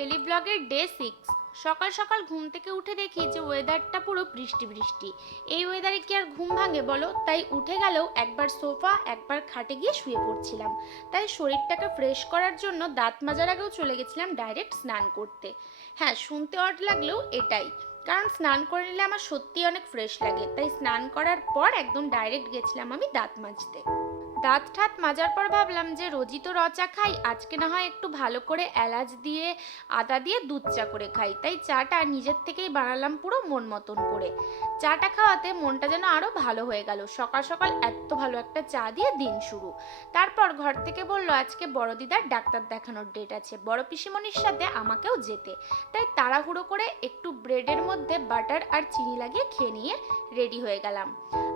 Daily ব্লগের day 6। সকাল সকাল ঘুম থেকে উঠে দেখি যে ওয়েদারটা পুরো বৃষ্টি বৃষ্টি। এই ওয়েদারে কি আর ঘুম ভাঙে বলো? তাই উঠে গেলেও একবার সোফা একবার খাটে গিয়ে শুয়ে পড়ছিলাম। তাই শরীরটাকে ফ্রেশ করার জন্য দাঁত মাজার আগেও চলে গেছিলাম ডাইরেক্ট স্নান করতে। হ্যাঁ, শুনতে অড লাগলেও এটাই, কারণ স্নান করে নিলে আমার সত্যি অনেক ফ্রেশ লাগে। তাই স্নান করার পর একদম ডাইরেক্ট গেছিলাম আমি দাঁত মাজতে। দাঁত ঠাত মাজার পর ভাবলাম যে রোজই তো র চা খাই, আজকে না হয় একটু ভালো করে এলাচ দিয়ে আদা দিয়ে দুধ চা করে খাই। তাই চাটা নিজের থেকেই বানালাম পুরো মন মতন করে। চাটা খাওয়াতে মনটা যেন আরো ভালো হয়ে গেল। সকাল সকাল এত ভালো একটা চা দিয়ে দিন শুরু। তারপর ঘর থেকে বললো আজকে বড় দিদার ডাক্তার দেখানোর ডেট আছে, বড় পিসিমণির সাথে আমাকেও যেতে। তাই তাড়াহুড়ো করে একটু ব্রেডের মধ্যে বাটার আর চিনি লাগিয়ে খেয়ে নিয়ে রেডি হয়ে গেলাম।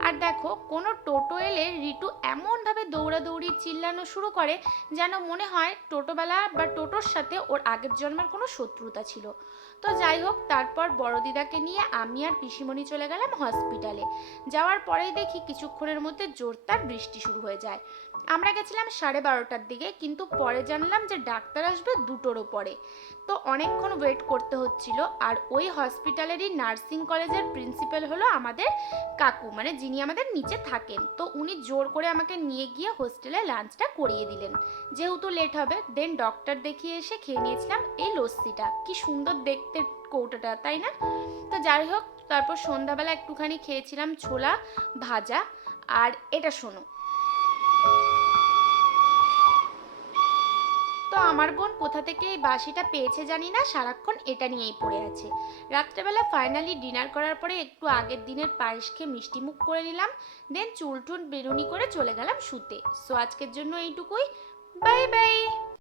আর দেখো, কোনো টোটো এলে রিতু এমনভাবে দৌড়াদৌড়ি চিল্লানো শুরু করে যেন মনে হয় টোটোবেলা বা টোটোর সাথে ওর আগের জন্মের কোনো শত্রুতা ছিল। তো যাই হোক, তারপর বড় দিদাকে নিয়ে আমি আর পিসিমণি চলে গেলাম হসপিটালে। যাওয়ার পরেই দেখি কিছুক্ষণের মধ্যে জোরদার বৃষ্টি শুরু হয়ে যায়। আমরা গেছিলাম 12:30টার দিকে, কিন্তু পরে জানলাম যে ডাক্তার আসবে 2টোরও পরে। তো অনেকক্ষণ ওয়েট করতে হচ্ছিল। আর ওই হসপিটালেরই নার্সিং কলেজের প্রিন্সিপাল হলো আমাদের কাকু, মানে যিনি আমাদের নিচে থাকেন। তো উনি জোর করে আমাকে নিয়ে গিয়ে হোস্টেলে লাঞ্চটা করিয়ে দিলেন, যেহেতু লেট হবে। দেন ডক্টর দেখিয়ে এসে খেয়ে নিয়েছিলাম এই লস্যিটা। কি সুন্দর দেখতে কৌটোটা, তাই না? তো যাই হোক, তারপর সন্ধ্যাবেলা একটুখানি খেয়েছিলাম ছোলা ভাজা। আর এটা শোনো, তো আমার বোন কোথা থেকে এই বাসিটা পেয়েছে জানি না, সারাক্ষণ এটা নিয়েই পড়ে আছে। রাত্রেবেলা ফাইনালি ডিনার করার পরে একটু আগের দিনের পায়েস খেয়ে মিষ্টি মুখ করে নিলাম। দেন চুল টুল বেরুনি করে চলে গেলাম শুতে। সো আজকের জন্য এইটুকুই। Bye bye.